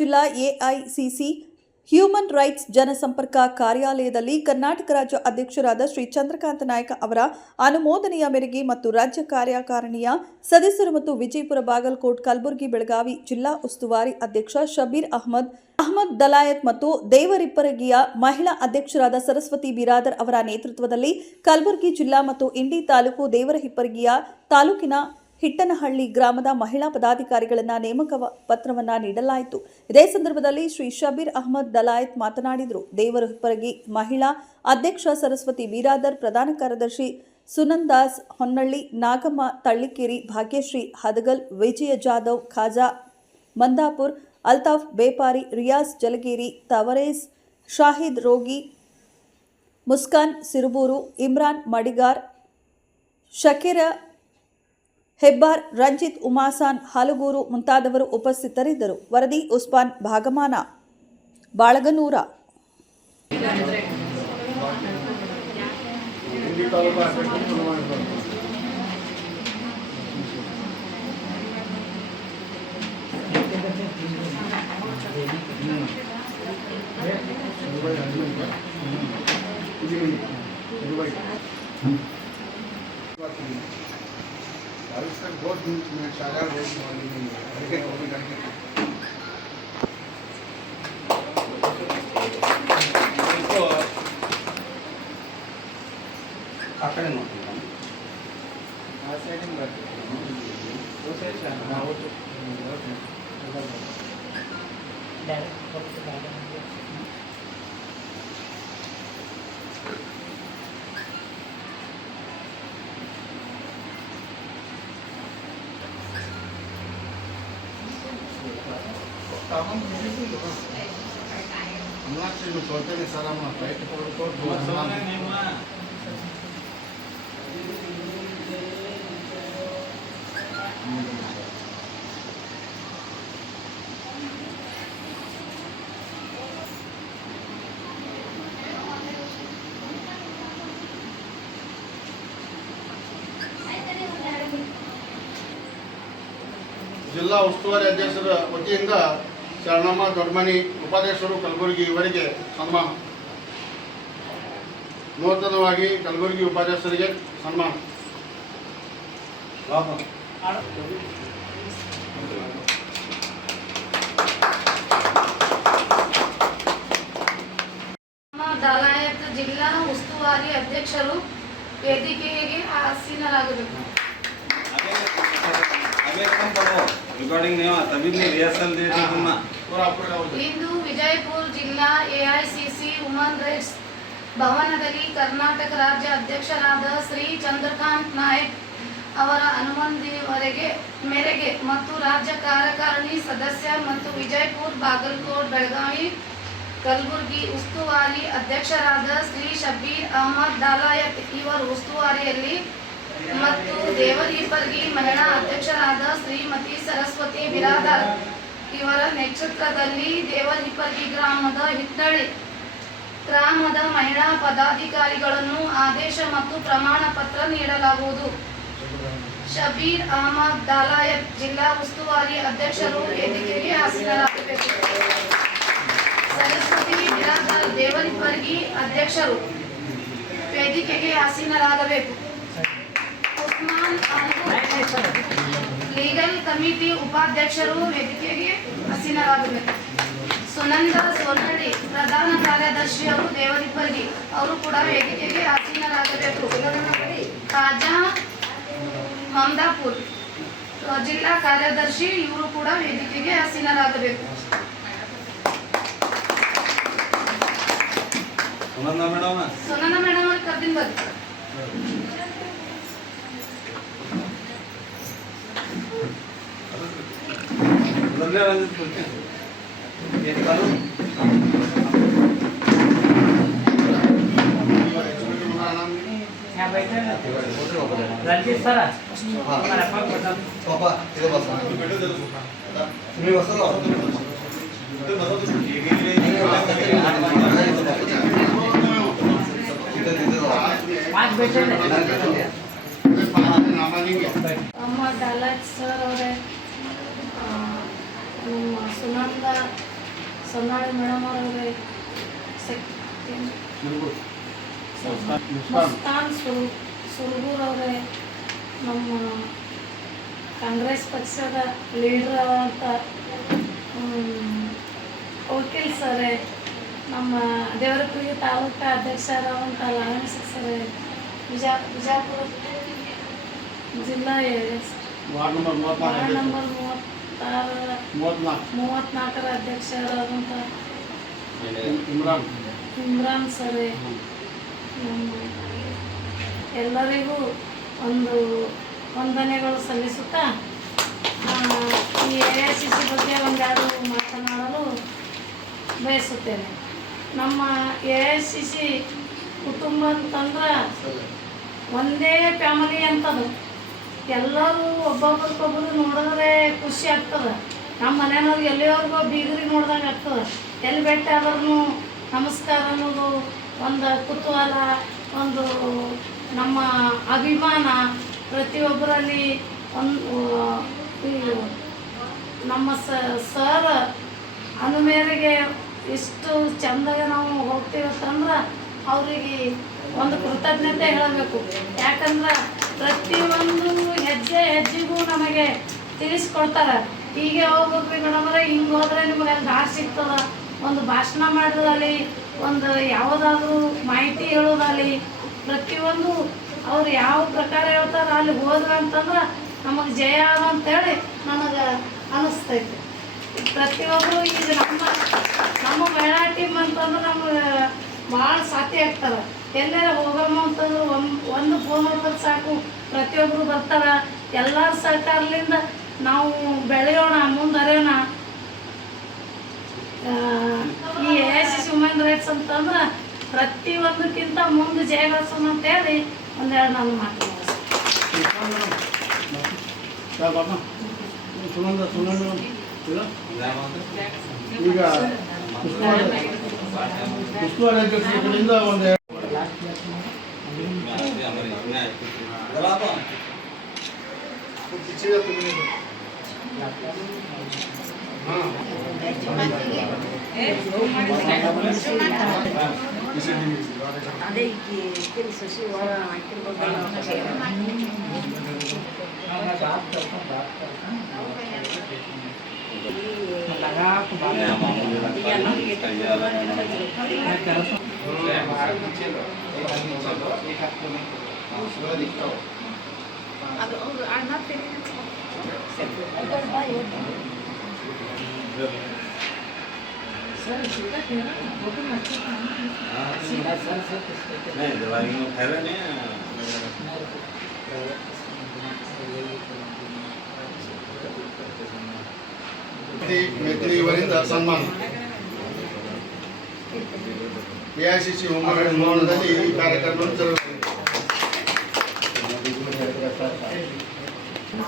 ಜಿಲ್ಲಾ AICC human rights ಜನಸಂಪರ್ಕ ಕಾರ್ಯಾಲಯದಲ್ಲಿ ಕರ್ನಾಟಕ ರಾಜ್ಯ ಅಧ್ಯಕ್ಷರಾದ ಶ್ರೀ ಚಂದ್ರಕಾಂತ ನಾಯ್ಕ ಅವರ ಅನುಮೋದನೆಯ ಮೇರೆಗೆ ಮತ್ತು ರಾಜ್ಯ ಕಾರ್ಯಕಾರಿಣಿಯ ಸದಸ್ಯರು ಮತ್ತು ವಿಜಯಪುರ, ಬಾಗಲಕೋಟ್, ಕಲಬುರಗಿ, ಬೆಳಗಾವಿ ಜಿಲ್ಲಾ ಉಸ್ತುವಾರಿ ಅಧ್ಯಕ್ಷ ಶಬೀರ್ ಅಹಮದ್ ದಲಾಯತ್ ಮತ್ತು ದೇವರಿಪ್ಪರಗಿಯ ಮಹಿಳಾ ಅಧ್ಯಕ್ಷರಾದ ಸರಸ್ವತಿ ಬಿರಾದರ್ ಅವರ ನೇತೃತ್ವದಲ್ಲಿ ಕಲಬುರಗಿ ಜಿಲ್ಲಾ ಮತ್ತು ಇಂಡಿ ತಾಲೂಕು ದೇವರಹಿಪ್ಪರಗಿಯ ತಾಲೂಕಿನ ಹಿಟ್ಟನಹಳ್ಳಿ ಗ್ರಾಮದ ಮಹಿಳಾ ಪದಾಧಿಕಾರಿಗಳನ್ನ ನೇಮಕ ಪತ್ರವನ್ನ ನೀಡಲಾಯಿತು. ಇದೇ ಸಂದರ್ಭದಲ್ಲಿ ಶ್ರೀ ಶಬೀರ್ ಅಹಮದ್ ದಲಾಯತ್ ಮಾತನಾಡಿದರು. ದೇವರಹಿಪ್ಪರಗಿ ಮಹಿಳಾ ಅಧ್ಯಕ್ಷ ಸರಸ್ವತಿ ಬಿರಾದರ್, ಪ್ರಧಾನ ಕಾರ್ಯದರ್ಶಿ ಸುನಂದಾಸ್ ಹೊನ್ನಳ್ಳಿ, ನಾಗಮ್ಮ ತಳ್ಳಿಕೇರಿ, ಭಾಗ್ಯಶ್ರೀ ಹದಗಲ್, ವಿಜಯ ಜಾಧವ್, ಖಾಜಾ ಮಂದಾಪುರ್, ಅಲ್ತಾಫ್ ಬೇಪಾರಿ, ರಿಯಾಜ್ ಜಲಗೇರಿ, ತವರೇಜ್, ಶಾಹಿದ್ ರೋಗಿ, ಮುಸ್ಕಾನ್ ಸಿರುಬೂರು, ಇಮ್ರಾನ್ ಮಡಿಗಾರ್, ಶಕೀರ ಹೆಬ್ಬಾರ್, ರಂಜಿತ್ ಉಮಾಸಾನ್ ಹಲಗೂರು ಮುಂತಾದವರು ಉಪಸ್ಥಿತರಿದ್ದರು. ವರದಿ ಉಸ್ಮಾನ್ ಭಾಗಮಾನ, ಬಾಳಗನೂರ. बहुत शानदार ಜಿಲ್ಲಾ ಉಸ್ತುವಾರಿ ಅಧ್ಯಕ್ಷರ ವತಿಯಿಂದ ಶರಣಮ್ಮ ದೊಡ್ಡಮನಿ ಉಪಾಧ್ಯಕ್ಷರು ಕಲಬುರಗಿ ಇವರಿಗೆ ಸನ್ಮಾನ. ನೂತನವಾಗಿ ಕಲಬುರಗಿ ಉಪಾಧ್ಯಕ್ಷರಿಗೆ ಸನ್ಮಾನ. ದಲಾಯತ್ ಜಿಲ್ಲಾ ಉಸ್ತುವಾರಿ ಅಧ್ಯಕ್ಷರು ವೇದಿಕೆಗೆ ಆಸೀನರಾಗಬೇಕು. ಇಂದು ವಿಜಯಪುರ ಜಿಲ್ಲಾ ಎಐಸಿಸಿ ಹ್ಯೂಮನ್ ರೈಟ್ಸ್ ಭವನದಲ್ಲಿ ಕರ್ನಾಟಕ ರಾಜ್ಯ ಅಧ್ಯಕ್ಷರಾದ ಶ್ರೀ ಚಂದ್ರಕಾಂತ್ ನಾಯ್ಕ್ ಅವರ ಅನುಮೋದನೆ ಮೇರೆಗೆ ಮತ್ತು ರಾಜ್ಯ ಕಾರ್ಯಕಾರಿಣಿ ಸದಸ್ಯ ಮತ್ತು ವಿಜಯಪುರ, ಬಾಗಲಕೋಟ್, ಬೆಳಗಾವಿ, ಕಲಬುರಗಿ ಉಸ್ತುವಾರಿ ಅಧ್ಯಕ್ಷರಾದ ಶ್ರೀ ಶಬೀರ್ ಅಹಮದ್ ದಲಾಯತ್ ಇವರ ಉಸ್ತುವಾರಿಯಲ್ಲಿ ಮತ್ತು ದೇವರಿಪ್ಪರಗಿ ಮಹಿಳಾ ಅಧ್ಯಕ್ಷರಾದ ಶ್ರೀಮತಿ ಸರಸ್ವತಿ ಬಿರಾದರ್ ಇವರ ನೇತೃತ್ವದಲ್ಲಿ ದೇವರಿಪ್ಪರಗಿ ಗ್ರಾಮದ ಹಿಟ್ಟನಹಳ್ಳಿ ಗ್ರಾಮದ ಮಹಿಳಾ ಪದಾಧಿಕಾರಿಗಳನ್ನು ಆದೇಶ ಮತ್ತು ಪ್ರಮಾಣ ಪತ್ರ ನೀಡಲಾಗುವುದು. ಶಬೀರ್ ಅಹಮದ್ ದಲಾಯತ್ ಜಿಲ್ಲಾ ಉಸ್ತುವಾರಿ ಅಧ್ಯಕ್ಷರು ವೇದಿಕೆಗೆ ಆಸೀನರಾಗಬೇಕು. ಸರಸ್ವತಿ ಬಿರಾದರ್ ದೇವರಿಪ್ಪರಗಿ ಅಧ್ಯಕ್ಷರು ವೇದಿಕೆಗೆ ಆಸೀನರಾಗಬೇಕು. ಉಸ್ಮಾನ್ ಲೀಗಲ್ ಕಮಿಟಿ ಉಪಾಧ್ಯಕ್ಷರು ವೇದಿಕೆಗೆ ಆಸೀನರಾಗಬೇಕು. ಸುನಂದಾ ಸೋನಳ್ಳಿ ಪ್ರಧಾನ ಕಾರ್ಯದರ್ಶಿಯವರು ದೇವರಿಪ್ಪರಗಿ ಅವರು ಕೂಡ ವೇದಿಕೆಗೆ ಆಸೀನರಾಗಬೇಕು. ಖಾಜಾ ಮಂದಾಪುರ್ ಜಿಲ್ಲಾ ಕಾರ್ಯದರ್ಶಿ ಇವರು ಕೂಡ ವೇದಿಕೆಗೆ ಆಸೀನರಾಗಬೇಕು. ಸುನಂದಾ ಮೇಡಮ್ ಅವ್ರಿಗೆ ಕರ್ದಿನ ಬರ್ತಾರೆ. रणजीत सर अहमद दलायत सर और सुनंदा ಸೊನ್ನಾಳಿ ಮೇಡಮ್ ಅವರೇ, ಮುಸ್ಕಾನ್ ಸುರಗೂರ್ ಅವರೇ, ನಮ್ಮ ಕಾಂಗ್ರೆಸ್ ಪಕ್ಷದ ಲೀಡ್ರ್ ಆದಂಥ ವಕೀಲ್ ಸರೇ, ನಮ್ಮ ದೇವರಪುರಿ ತಾಲೂಕು ಅಧ್ಯಕ್ಷರಾದಂಥ ಲಾಯನ್ಸ್ ಸರೇ, ಬಿಜಾಪುರ ಜಿಲ್ಲಾ ವಾರ್ಡ್ ನಂಬರ್ 34ರ ಅಧ್ಯಕ್ಷರಾದಂಥ ಇಮ್ರಾನ್ ಸರೇ, ನಮ್ಮ ಎಲ್ಲರಿಗೂ ಒಂದು ವಂದನೆಗಳು ಸಲ್ಲಿಸುತ್ತಾ ಈ AICC ಬಗ್ಗೆ ಒಂದೆರಡು ಮಾತನಾಡಲು ಬಯಸುತ್ತೇನೆ. ನಮ್ಮ AICC ಕುಟುಂಬ ಅಂತಂದ್ರೆ ಒಂದೇ ಫ್ಯಾಮಿಲಿ ಅಂತದು. ಎಲ್ಲರೂ ಒಬ್ಬೊಬ್ರಿಗೊಬ್ಬರು ನೋಡಿದ್ರೆ ಖುಷಿ ಆಗ್ತದೆ. ನಮ್ಮ ಮನೆಯವ್ರಿಗೆ ಎಲ್ಲಿವರೆಗೂ ಬೀಗರಿಗೆ ನೋಡ್ದಂಗೆ ಆಗ್ತದೆ. ಎಲ್ಲಿ ಭೇಟಿ ಆದ್ರೂ ನಮಸ್ಕಾರ ಅನ್ನೋದು ಒಂದು ಕುತೂಹಲ, ಒಂದು ನಮ್ಮ ಅಭಿಮಾನ ಪ್ರತಿಯೊಬ್ಬರಲ್ಲಿ ಒಂದು ನಮ್ಮ ಸರ್ ಅನುಮೇರೆಗೆ ಇಷ್ಟು ಚೆಂದಾಗಿ ನಾವು ಹೋಗ್ತೀವತ್ತಂದ್ರೆ ಅವರಿಗೆ ಒಂದು ಕೃತಜ್ಞತೆ ಹೇಳಬೇಕು. ಯಾಕಂದ್ರೆ ಪ್ರತಿಯೊಂದು ಹೆಜ್ಜೆಗೂ ನಮಗೆ ತಿಳಿಸ್ಕೊಡ್ತಾರೆ. ಹೀಗೆ ಹೋಗ್ಬೇಕು ಮೇಡಮ್ರೆ, ಹಿಂಗೆ ಹೋದ್ರೆ ನಿಮಗೆ ಅಲ್ಲಿ ದಾರಿ ಸಿಗ್ತದೆ. ಒಂದು ಭಾಷಣ ಮಾಡೋದಲ್ಲಿ, ಒಂದು ಯಾವುದಾದ್ರೂ ಮಾಹಿತಿ ಹೇಳೋದಲ್ಲಿ, ಪ್ರತಿಯೊಂದು ಅವ್ರು ಯಾವ ಪ್ರಕಾರ ಹೇಳ್ತಾರೆ ಅಲ್ಲಿ ಹೋದ್ವಿ ಅಂತಂದ್ರೆ ನಮಗೆ ಜಯ ಅಂತೇಳಿ ನನಗೆ ಅನ್ನಿಸ್ತೈತೆ. ಪ್ರತಿಯೊಬ್ಬರು ಈಗ ನಮ್ಮ ಮಹಿಳಾ ಟೀಮ್ ಅಂತಂದ್ರೆ ನಮಗೆ ಭಾಳ ಸಾಥಿ ಆಗ್ತಾರೆ. ಎಲ್ಲಾರ ಹೋಗಮ್ಮ ಅಂತಂದ್ರೆ ಒಂದು ಫೋನ್ ಮಾಡಿದ್ರೆ ಸಾಕು, ಪ್ರತಿಯೊಬ್ಬರು ಬರ್ತಾರೆ. ಎಲ್ಲರ ಸಹಕಾರದಿಂದ ನಾವು ಬೆಳೆಯೋಣ, ಮುಂದರಿಯೋಣ. ಈ AICC ವುಮೆನ್ ರೈಟ್ಸ್ ಅಂತಂದ್ರೆ ಪ್ರತಿಯೊಂದಕ್ಕಿಂತ ಮುಂದೆ ಜಯಗಳಿಸೋಣ ಅಂತೇಳಿ ಒಂದೆರಡು ನಾನು ಮಾತಾಡ್ತೀನಿ. ಈಗ ಉಸ್ತುವಾರಿ ಅಧ್ಯಕ್ಷರ ಕಡೆಯಿಂದ ಒಂದು ಅದೇ ಕೆಲಸ ಅದು ಅವರು ಅಣ್ಣ नहीं दिवाली में खैर नहीं ಮೇತ್ರಿ ಇವರಿಂದ ಸನ್ಮಾನ. AICC ವುಮೆನ್ ಭವನದಲ್ಲಿ ಈ ಕಾರ್ಯಕ್ರಮವನ್ನು ಜರುಗುತ್ತದೆ.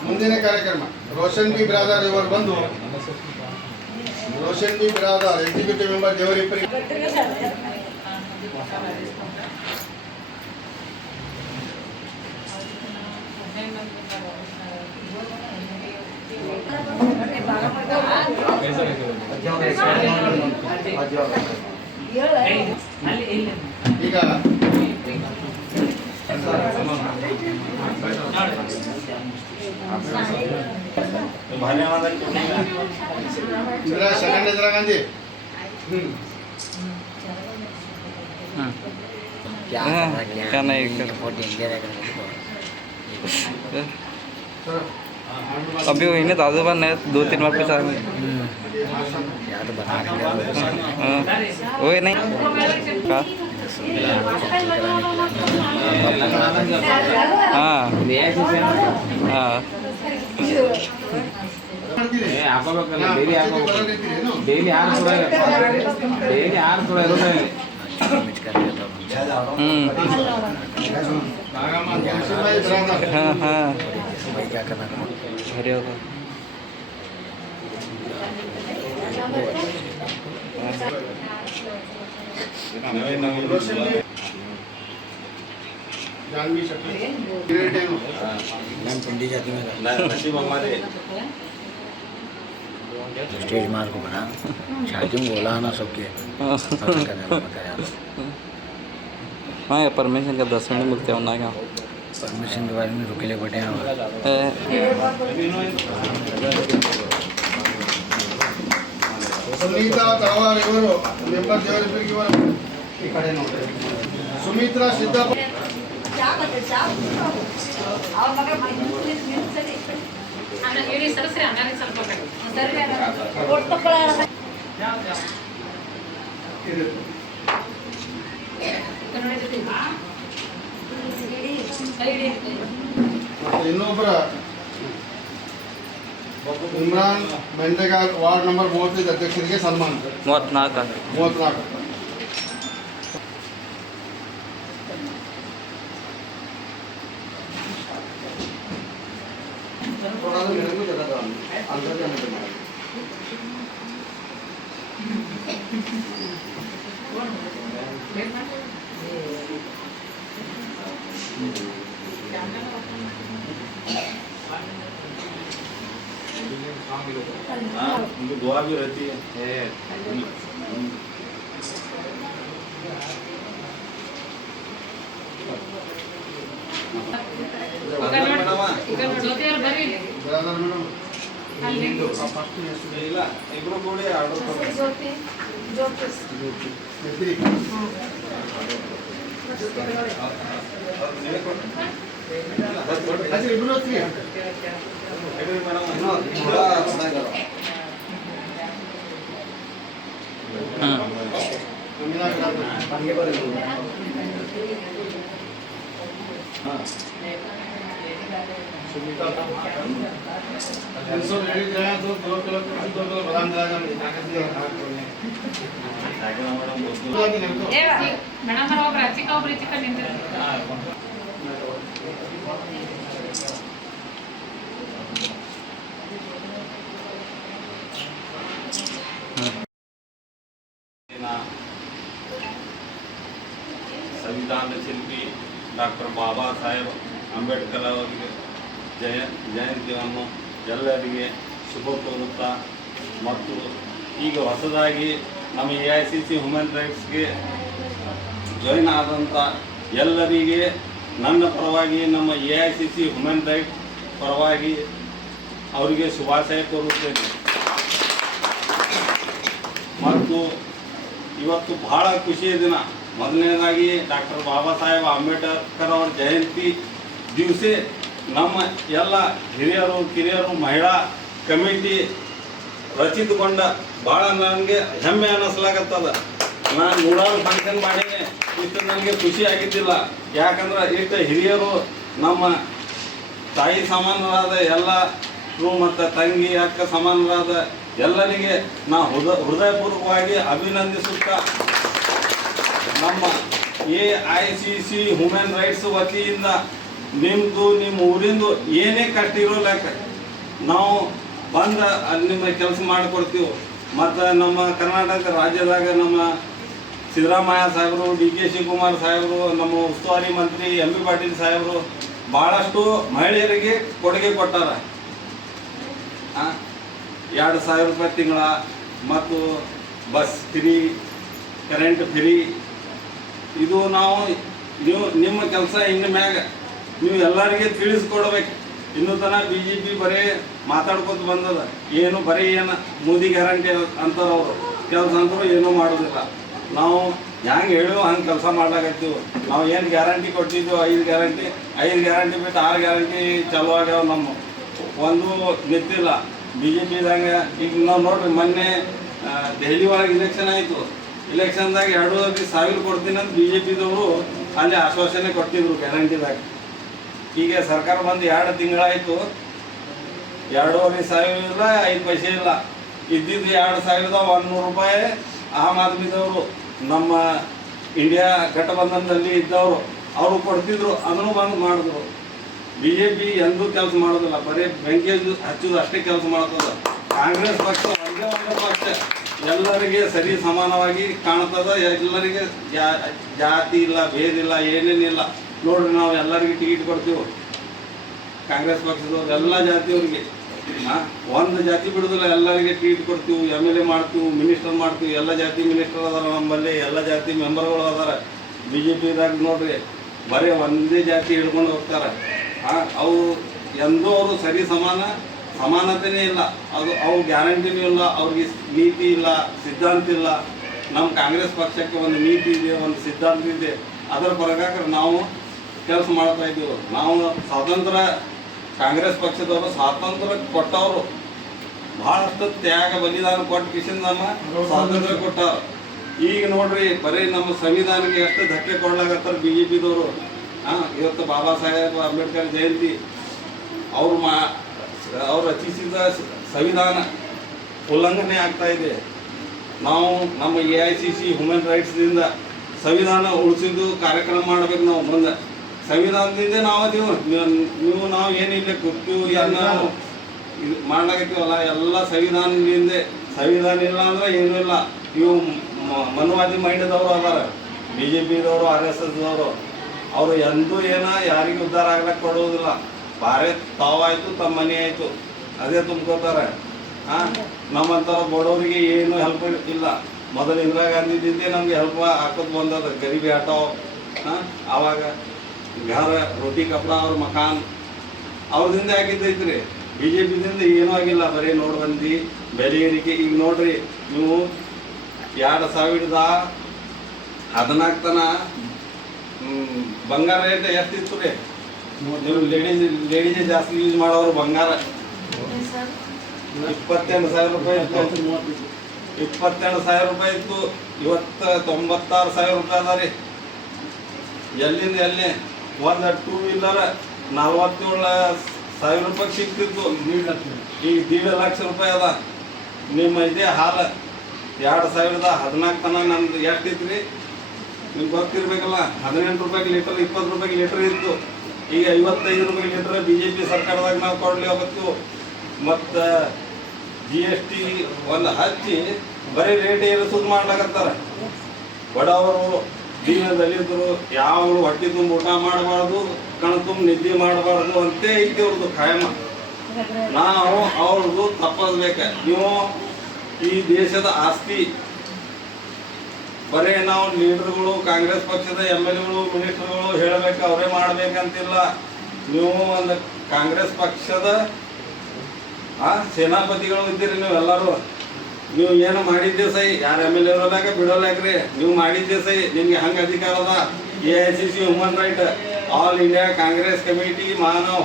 ಮುಂದಿನ ಕಾರ್ಯಕ್ರಮ ರೋಷನ್ ಬಿ ಬ್ರಾದರ್ ಇವರು ಬಂದು, Roshan B brother executive member ದೇವರಿಪರಿ ಈಗ इंदिरा सेकंड इंदिरा गांधी क्या नहीं अभी वही ना ताज़ा बन है 2-3 बार पे साथ में वही नहीं हाँ हाँ डेली आर थोड़ा हाँ हाँ हरे होगा जानवी शक्ति ग्रेट है नसीब हमारे स्टेज मार को बना छाती में बोला ना सबके हाँ यार परमिशन का 10 मिनट मिलते हैं ना क्या परमिशन के बारे में रुके बैठे हैं ಸುನೀತಾ ತಳವಾರ್ ಇವರು ಮೆಂಬರ್ ದೇವರಪುರ ಇವರು ಈ ಕಡೆ ನೋಡಿ ಸುಮಿತ್ರಾ ಸಿದ್ದಪ್ಪ ಮತ್ತು ಇನ್ನೊಬ್ಬರ ಇಮ್ರಾನ್ ಬೆಂಡೆಗಾಲ್ ವಾರ್ಡ್ ನಂಬರ್ 35 ಅಧ್ಯಕ್ಷರಿಗೆ ಸನ್ಮಾನ 34 हाँ, उनको दुआ भी रहती है ಬರಾದರ್ ಮೇಡಮ್ ಅಲ್ಲಿಂದು ಫಸ್ಟ್ ಇಲ್ಲ ಇಬ್ರು ಕೂಡಿ ಆರ್ಡರ್ ಹೆಸರಿ ಅಚ್ಚ ಇಬ್ರು ಹೊತ್ತಿ ಸಂವಿಧಾನದ ಶಿಲ್ಪಿ ಡಾಕ್ಟರ್ ಬಾಬಾ ಸಾಹೇಬ್ ಅಂಬೇಡ್ಕರ್ ಅವರಿಗೆ ಜಯಂತಿಯನ್ನು ಎಲ್ಲರಿಗೆ ಶುಭ ಕೋರುತ್ತಾ ಮತ್ತು ಈಗ ಹೊಸದಾಗಿ ನಮ್ಮ AICC ಹ್ಯೂಮನ್ ರೈಟ್ಸ್ಗೆ ಜಾಯಿನ್ ಆದಂಥ ಎಲ್ಲರಿಗೆ ನನ್ನ ಪರವಾಗಿ ನಮ್ಮ AICC ಹ್ಯೂಮನ್ ರೈಟ್ಸ್ ಪರವಾಗಿ ಅವರಿಗೆ ಶುಭಾಶಯ ಕೋರುತ್ತೇನೆ. ಮತ್ತು ಇವತ್ತು ಬಹಳ ಖುಷಿಯ ದಿನ. ಮೊದಲನೇದಾಗಿ ಡಾಕ್ಟರ್ ಬಾಬಾ ಸಾಹೇಬ್ ಅಂಬೇಡ್ಕರ್ ಅವರ ಜಯಂತಿ ದಿವಸ ನಮ್ಮ ಎಲ್ಲ ಹಿರಿಯರು ಕಿರಿಯರು ಮಹಿಳಾ ಕಮಿಟಿ ರಚಿತಗೊಂಡ ಭಾಳ ನನಗೆ ಹೆಮ್ಮೆ ಅನ್ನಿಸ್ಲಾಗತ್ತದ. ನಾನು 100 ಫಂಕ್ಷನ್ ಮಾಡೀನಿ, ಇಷ್ಟು ನನಗೆ ಖುಷಿ ಆಗಿದ್ದಿಲ್ಲ. ಯಾಕಂದ್ರೆ ಇಷ್ಟು ಹಿರಿಯರು ನಮ್ಮ ತಾಯಿ ಸಮಾನರಾದ ಎಲ್ಲರೂ ಮತ್ತು ತಂಗಿ ಅಕ್ಕ ಸಮಾನರಾದ ಎಲ್ಲರಿಗೆ ನಾ ಹೃದಯಪೂರ್ವಕವಾಗಿ ಅಭಿನಂದಿಸುತ್ತಾ ನಮ್ಮ AICC ಹ್ಯೂಮನ್ ರೈಟ್ಸ್ ವತಿಯಿಂದ ನಿಮ್ಮದು ನಿಮ್ಮ ಊರಿಂದು ಏನೇ ಕಷ್ಟ ಇರೋಲ್ಲಕ ನಾವು ಬಂದ ನಿಮ್ಮ ಕೆಲಸ ಮಾಡಿಕೊಡ್ತೀವಿ. ಮತ್ತು ನಮ್ಮ ಕರ್ನಾಟಕ ರಾಜ್ಯದಾಗ ನಮ್ಮ ಸಿದ್ದರಾಮಯ್ಯ ಸಾಹೇಬರು, DK ಶಿವಕುಮಾರ್ ಸಾಹೇಬರು, ನಮ್ಮ ಉಸ್ತುವಾರಿ ಮಂತ್ರಿ MB ಪಾಟೀಲ್ ಸಾಹೇಬರು ಭಾಳಷ್ಟು ಮಹಿಳೆಯರಿಗೆ ಕೊಡುಗೆ ಕೊಟ್ಟಾರ. 2,000 ರೂಪಾಯಿ ತಿಂಗಳ ಮತ್ತು ಬಸ್ ಫ್ರೀ, ಕರೆಂಟ್ ಫ್ರೀ. ಇದು ನಾವು ನಿಮ್ಮ ಕೆಲಸ ಇನ್ನು ಮ್ಯಾಗ ನೀವು ಎಲ್ಲರಿಗೆ ತಿಳಿಸ್ಕೊಡ್ಬೇಕು. ಇನ್ನೂ ತನಕ BJP ಬರೀ ಮಾತಾಡ್ಕೊತ ಬಂದದ, ಏನು ಬರೀ ಏನು ಮೋದಿ ಗ್ಯಾರಂಟಿ ಅಂತಾರೆ ಅವರು, ಕೆಲಸ ಅಂತರೂ ಏನೂ ಮಾಡೋದಿಲ್ಲ. ನಾವು ಹೆಂಗೆ ಹೇಳೋ ಹಂಗೆ ಕೆಲಸ ಮಾಡ್ಲಾಕತ್ತೀವಿ. ನಾವು ಏನು ಗ್ಯಾರಂಟಿ ಕೊಟ್ಟಿದ್ದೀವಿ 5 ಗ್ಯಾರಂಟಿ ಬಿಟ್ಟು 6 ಗ್ಯಾರಂಟಿ ಚಾಲೂ ಆಗ್ಯಾವ. ನಮ್ಮ ಒಂದು ನಿಂತಿಲ್ಲ BJPದಂಗೆ. ಈಗ ನಾವು ನೋಡ್ರಿ, ಮೊನ್ನೆ ದೆಹಲಿ ಒಳಗೆ ಇಲೆಕ್ಷನ್ ಆಯಿತು. ಇಲೆಕ್ಷನ್ದಾಗ 2,500 ಕೊಡ್ತೀನಿ ಅಂತ BJPದವರು ಅಲ್ಲಿ ಆಶ್ವಾಸನೆ ಕೊಟ್ಟಿದ್ರು ಗ್ಯಾರಂಟಿದಾಗ. ಈಗ ಸರ್ಕಾರ ಬಂದು 2 ತಿಂಗಳಾಯಿತು, 2,500 ಇಲ್ಲ, 5 ಪೈಸೆ ಇಲ್ಲ. ಇದ್ದಿದ್ದು 2,100 ರೂಪಾಯಿ ಆಮ್ ಆದ್ಮಿದವರು, ನಮ್ಮ ಇಂಡಿಯಾ ಗಠಬಂಧನದಲ್ಲಿ ಇದ್ದವರು ಅವರು ಕೊಡ್ತಿದ್ರು, ಅದನ್ನು ಬಂದು ಮಾಡಿದ್ರು. BJP ಎಂದೂ ಕೆಲಸ ಮಾಡೋದಿಲ್ಲ, ಬರೀ ಬೆಂಕಿ ಹಚ್ಚೋದು ಅಷ್ಟೇ ಕೆಲಸ ಮಾಡ್ತದ. ಕಾಂಗ್ರೆಸ್ ಪಕ್ಷ ಒಂದೇ ಒಂದು ಪಕ್ಷ ಎಲ್ಲರಿಗೆ ಸರಿ ಸಮಾನವಾಗಿ ಕಾಣ್ತದ. ಎಲ್ಲರಿಗೆ ಜಾತಿ ಇಲ್ಲ, ಭೇದ ಇಲ್ಲ, ಏನೇನಿಲ್ಲ. ನೋಡ್ರಿ, ನಾವು ಎಲ್ಲರಿಗೆ ಟಿಕೆಟ್ ಕೊಡ್ತೀವಿ. ಕಾಂಗ್ರೆಸ್ ಪಕ್ಷದವ್ರು ಎಲ್ಲ ಜಾತಿಯವ್ರಿಗೆ ಒಂದು ಜಾತಿ ಬಿಡೋದಿಲ್ಲ, ಎಲ್ಲರಿಗೆ ಟ್ರೀಟ್ ಕೊಡ್ತೀವಿ, MLA ಮಾಡ್ತೀವಿ, ಮಿನಿಸ್ಟರ್ ಮಾಡ್ತೀವಿ. ಎಲ್ಲ ಜಾತಿ ಮಿನಿಸ್ಟರ್ ಅದಾರ ನಮ್ಮಲ್ಲಿ, ಎಲ್ಲ ಜಾತಿ ಮೆಂಬರ್ಗಳು ಅದಾರ. BJPದಾಗ ನೋಡ್ರಿ ಬರೀ ಒಂದೇ ಜಾತಿ ಹಿಡ್ಕೊಂಡು ಹೋಗ್ತಾರೆ. ಅವು ಎಂದೂ ಅವರು ಸರಿ ಸಮಾನತೆಯೇ ಇಲ್ಲ. ಅವು ಗ್ಯಾರಂಟಿನೂ ಇಲ್ಲ, ಅವ್ರಿಗೆ ನೀತಿ ಇಲ್ಲ, ಸಿದ್ಧಾಂತ ಇಲ್ಲ. ನಮ್ಮ ಕಾಂಗ್ರೆಸ್ ಪಕ್ಷಕ್ಕೆ ಒಂದು ನೀತಿ ಇದೆ, ಒಂದು ಸಿದ್ಧಾಂತ ಇದೆ. ಅದರ ಪ್ರಕಾರ ನಾವು ಕೆಲಸ ಮಾಡ್ತಾ ಇದ್ದೀವಿ. ನಾವು ಸ್ವಾತಂತ್ರ್ಯ ಕಾಂಗ್ರೆಸ್ ಪಕ್ಷದವರು ಸ್ವಾತಂತ್ರ್ಯ ಕೊಟ್ಟವರು, ಭಾಳಷ್ಟು ತ್ಯಾಗ ಬಲಿದಾನ ಕೊಟ್ಟು ಕಿಶನ್ ನಮ್ಮ ಸ್ವಾತಂತ್ರ್ಯ ಕೊಟ್ಟವ್ರು. ಈಗ ನೋಡ್ರಿ ಬರೀ ನಮ್ಮ ಸಂವಿಧಾನಕ್ಕೆ ಎಷ್ಟು ಧಕ್ಕೆ ಕೊಡ್ಲಾಗತ್ತಾರೆ BJPದವರು. ಇವತ್ತು ಬಾಬಾ ಸಾಹೇಬ್ ಅಂಬೇಡ್ಕರ್ ಜಯಂತಿ, ಅವ್ರು ರಚಿಸಿದ ಸಂವಿಧಾನ ಉಲ್ಲಂಘನೆ ಆಗ್ತಾ ಇದೆ. ನಾವು ನಮ್ಮ AICC ಹ್ಯೂಮನ್ ರೈಟ್ಸ್ದಿಂದ ಸಂವಿಧಾನ ಉಳಿಸಿದ್ದು ಕಾರ್ಯಕ್ರಮ ಮಾಡ್ಬೇಕು. ನಾವು ಮುಂದೆ ಸಂವಿಧಾನದಿಂದ ನಾವು ಏನಿಲ್ಲ ಕೂತೀವಿ ಎಲ್ಲ ಇದು ಮಾಡ್ಲಾಗತ್ತೀವಲ್ಲ, ಎಲ್ಲ ಸಂವಿಧಾನದಿಂದ. ಸಂವಿಧಾನ ಇಲ್ಲ ಅಂದ್ರೆ ಏನೂ ಇಲ್ಲ. ಇವು ಮನುವಾದಿ ಮೈಂಡ್ದವರು ಅದಾರ, BJPದವರು, RSSದವರು. ಅವರು ಎಂದೂ ಯಾರಿಗೂ ಉದ್ಧಾರ ಆಗ್ಲಕ್ಕೆ ಕೊಡುವುದಿಲ್ಲ. ಬಾರೇ ತಾವಾಯ್ತು, ತಮ್ಮ ಮನೆ ಆಯಿತು, ಅದೇ ತುಂಬ್ಕೋತಾರೆ. ನಮ್ಮಂಥರ ಬಡವರಿಗೆ ಏನು ಹೆಲ್ಪ್ ಇಲ್ಲ. ಮೊದಲು ಇಂದಿರಾ ಗಾಂಧಿದಿಂದೇ ನಮಗೆ ಹೆಲ್ಪ್ ಹಾಕೋದು ಬಂದದ, ಗರೀಬಿ ಹಟಾವ್. ಆವಾಗ ಘರ ರೋಟಿ ಕಪಡ ಅವ್ರ ಮಕಾನ್ ಅವ್ರದಿಂದ ಆಗಿದ್ದೈತ್ರಿ. BJPದಿಂದ ಏನೂ ಆಗಿಲ್ಲ, ಬರೀ ನೋಡ್ಬಂದು ಬೆಲೆ ಏರಿಕೆ. ಈಗ ನೋಡ್ರಿ ನೀವು 2014 ತನ ಬಂಗಾರ ರೇಟ್ ಎಷ್ಟಿತ್ತು ರೀ? ನೀವು ಲೇಡೀಸೇ ಜಾಸ್ತಿ ಯೂಸ್ ಮಾಡೋರು ಬಂಗಾರ 28,000 ರೂಪಾಯಿ ಇತ್ತು. 28,000 ರೂಪಾಯಿ ಇತ್ತು. ಇವತ್ತು 96,000 ರೂಪಾಯಿ ಅದ ರೀ. ಎಲ್ಲಿಂದ ಎಲ್ಲಿ ಒಂದು 2 ವೀಲರ್ 47,000 ರೂಪಾಯಿ ಸಿಗ್ತಿತ್ತು. ಈಗ 1.5 ಲಕ್ಷ ರೂಪಾಯಿ ಅದ. ನಿಮ್ಮ ಇದೇ ಹಾಲು 2014 ತನ ನಮ್ದು ಎಷ್ಟಿತ್ತು ರೀ ನಿಮ್ಗೆ ಗೊತ್ತಿರ್ಬೇಕಲ್ಲ. 18 ರೂಪಾಯಿಗೆ ಲೀಟರ್, 20 ರೂಪಾಯಿಗೆ ಲೀಟರ್ ಇತ್ತು. ಈಗ 55 ರೂಪಾಯಿ ಲೀಟರ್ BJP ಸರ್ಕಾರದಾಗ ನಾವು ಕೊಡಲಿ ಹೋಗ್ತು. ಮತ್ತು GST ಒಂದು ಹಚ್ಚಿ ಬರೀ ರೇಟ್ ಏರಿಸೋದು ಮಾಡ್ಲಾಕತ್ತಾರೆ. ಬಡವರು, ದಲಿತರು ಯಾವ ಹೊಟ್ಟೆ ತುಂಬ ಊಟ ಮಾಡಬಾರ್ದು, ಕಣ ತುಂಬ ನಿದ್ದೆ ಮಾಡಬಾರ್ದು ಅಂತೇ ಐತಿ ಅವ್ರದ್ದು ಖಾಯಮ. ನಾವು ಅವ್ರದ್ದು ತಪ್ಪಿಸ್ಬೇಕು. ನೀವು ಈ ದೇಶದ ಆಸ್ತಿ ಬರೀ ನಾವು ಲೀಡರ್ಗಳು, ಕಾಂಗ್ರೆಸ್ ಪಕ್ಷದ MLAಗಳು, ಮಿನಿಸ್ಟರ್ಗಳು ಹೇಳಬೇಕು, ಅವರೇ ಮಾಡ್ಬೇಕಂತಿಲ್ಲ. ನೀವು ಒಂದು ಕಾಂಗ್ರೆಸ್ ಪಕ್ಷದ ಸೇನಾಪತಿಗಳು ಇದ್ದೀರಿ ನೀವೆಲ್ಲರೂ. ನೀವು ಏನು ಮಾಡಿದ್ದೆ ಸೈ, ಯಾರು MLA ಇರೋಲಾಗ ಬಿಡೋಲಾಗ್ರಿ. ನೀವು ಮಾಡಿದ್ದೆ ಸೈ, ನಿಮ್ಗೆ ಹಂಗೆ ಅಧಿಕಾರ ಅದ. AICC human right, all India Congress committee ಮಾನವ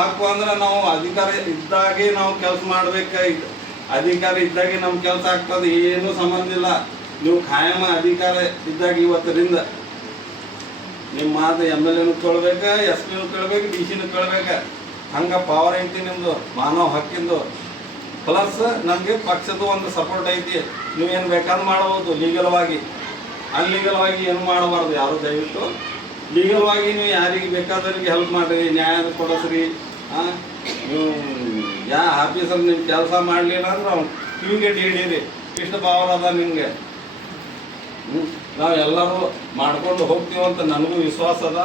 ಹಕ್ಕು ಅಂದ್ರೆ ನಾವು ಅಧಿಕಾರ ಇದ್ದಾಗೆ ನಾವು ಕೆಲಸ ಮಾಡ್ಬೇಕಾಯ್ತು. ಅಧಿಕಾರ ಇದ್ದಾಗೆ ನಮ್ಮ ಕೆಲಸ ಆಗ್ತದೆ, ಏನೂ ಸಂಬಂಧ ಇಲ್ಲ. ನೀವು ಖಾಯಮ ಅಧಿಕಾರ ಇದ್ದಾಗ ಇವತ್ತರಿಂದ ನಿಮ್ಮ ಮಾತು MLAನೂ ಕೇಳ್ಬೇಕು, SP ನೂ ಕೇಳ್ಬೇಕು, DC ನೂ ಕೇಳ್ಬೇಕು. ಹಂಗೆ ಪವರ್ ಐತಿ ನಿಮ್ಮದು ಮಾನವ ಹಕ್ಕಿಂದು. ಪ್ಲಸ್ ನಮಗೆ ಪಕ್ಷದ ಒಂದು ಸಪೋರ್ಟ್ ಐತಿ. ನೀವೇನು ಬೇಕಾದ್ರೂ ಮಾಡ್ಬೋದು ಲೀಗಲ್ವಾಗಿ. ಅನ್ಲೀಗಲ್ವಾಗಿ ಏನು ಮಾಡಬಾರ್ದು ಯಾರು. ದಯವಿಟ್ಟು ಲೀಗಲ್ವಾಗಿ ನೀವು ಯಾರಿಗೆ ಬೇಕಾದವ್ರಿಗೆ ಹೆಲ್ಪ್ ಮಾಡಿರಿ, ನ್ಯಾಯ ಕೊಡಿಸ್ರಿ. ನೀವು ಯಾವ ಆಫೀಸಲ್ಲಿ ನಿಮ್ಮ ಕೆಲಸ ಮಾಡಲಿಲ್ಲ ಅಂದ್ರೆ ಅವ್ನು ಕಿವಿಗೆ ಹಿಡೀರಿ, ಇಷ್ಟು ಪವರ್ ಅದ ನಿಮಗೆ. ನಾವು ಎಲ್ಲರೂ ಮಾಡ್ಕೊಂಡು ಹೋಗ್ತೀವಂತ ನನಗೂ ವಿಶ್ವಾಸ ಅದ.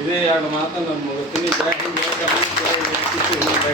ಇದೇ 2 ಮಾತು ನಾನು ಮುಗಿಸ್ತೀನಿ. ಜೈ ಹಿಂದ್, ಜೈ ಕರ್ನಾಟಕ, ಜೈ